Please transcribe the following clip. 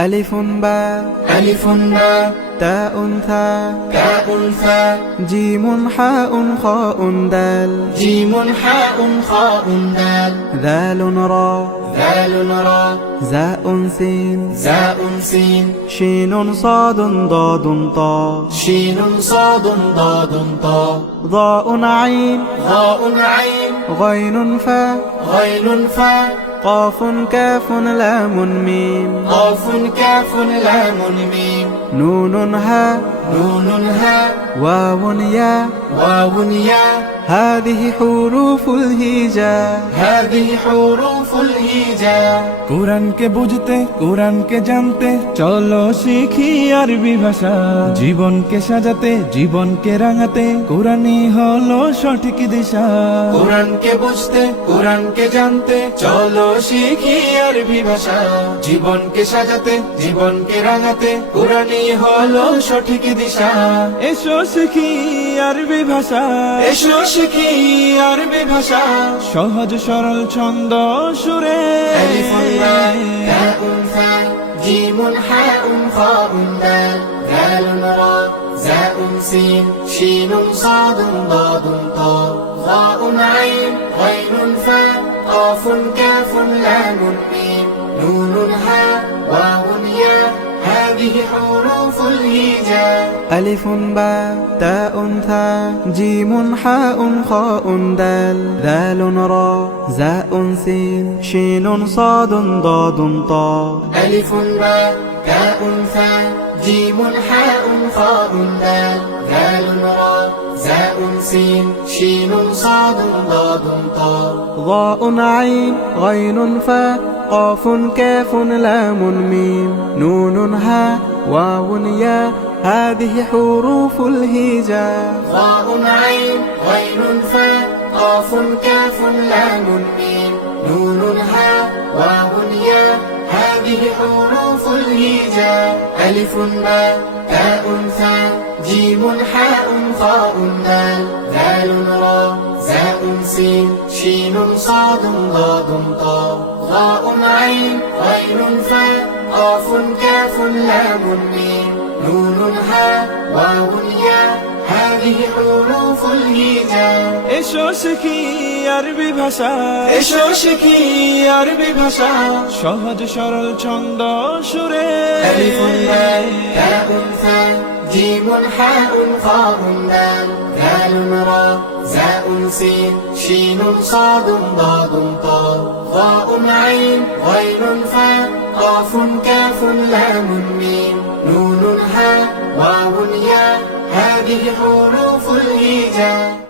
ألف باء ألف باء تاء ثاء تاء ثاء جيم حاء خاء دال جيم حاء خاء دال ذال راء ذال راء زاء سين زاء سين شين صاد ضاد طاء شين صاد ضاد طاء ضاء عين ضاء عين غين فاء غين فاء قاف كاف لام ميم قاف كاف لام ميم نون هاء نون هاء واو ياء واو ياء هذه حروف الهجاء هذه حروف الهجاء কোরআনকে বুঝতে কোরআনকে জানতে চলো শিখি আরবি ভাষা জীবনকে সাজাতে জীবনকে রাঙাতে কোরআনই হলো সঠিক দিশা কোরআনকে বুঝতে কোরআনকে জানতে চলো শিখি আরবি ভাষা জীবনকে সাজাতে জীবনকে রাঙাতে কোরআনই হলো সঠিক দিশা এসো শিখি আরবি ভাষা এসো শিখি আরবি ভাষা সহজ সরল ছন্দ সুরে ألف باء تاء ثاء جيم حاء خاء دال ذال راء زاء سين شين صاد ضاد طاء ظاء عين غين فاء قاف كاف لام ميم نون هاء واو ياء هذه حروف الهجاء ألف باء تاء ثاء جيم حاء خاء دال ذال راء زاء سين شين صاد ضاد طاء ألف باء تاء ثاء جيم حاء خاء دال ذال راء زاء سين شين صاد ضاد طاء ضاء عين غين فاء قاف كاف لام ميم نون هاء واو ياء هذه حروف الهجاء ضاء عين غين فاء قاف كاف لام ميم نون هاء واو ياء هذه حروف الهجاء ألف باء تاء ثاء جيم حاء خاء دال ذال راء زاء سين شين صاد ضاد طاء ضاء عين غين فاء قاف كاف لام ميم نون هاء واو ياء هذه حروف الهجاء এসো শিখি আরবি ভাষা এসো শিখি আরবি ভাষা সহজ সরল ছন্দ সুরে ألف باء تاء ثاء جيم حاء خاء دال ذال راء زاء سين شين صاد ضاد طاء ظاء عين غين فاء قاف كاف لام ميم نون هاء واو ياء هذه حروف الهجاء